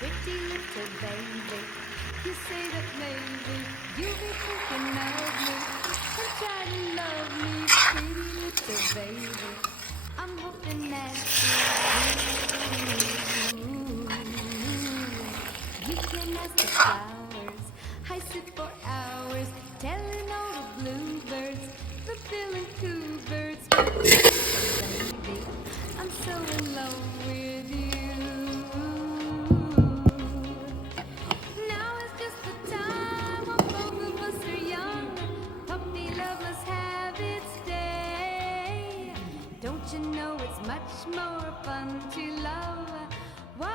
Pretty little baby, you say that maybe you'll be thinking of me and try to love me. Pretty little baby, I'm hoping that you can ask the flowers. I sit for hours telling all the bluebirds, the bill and coo birds. Baby, I'm so in love with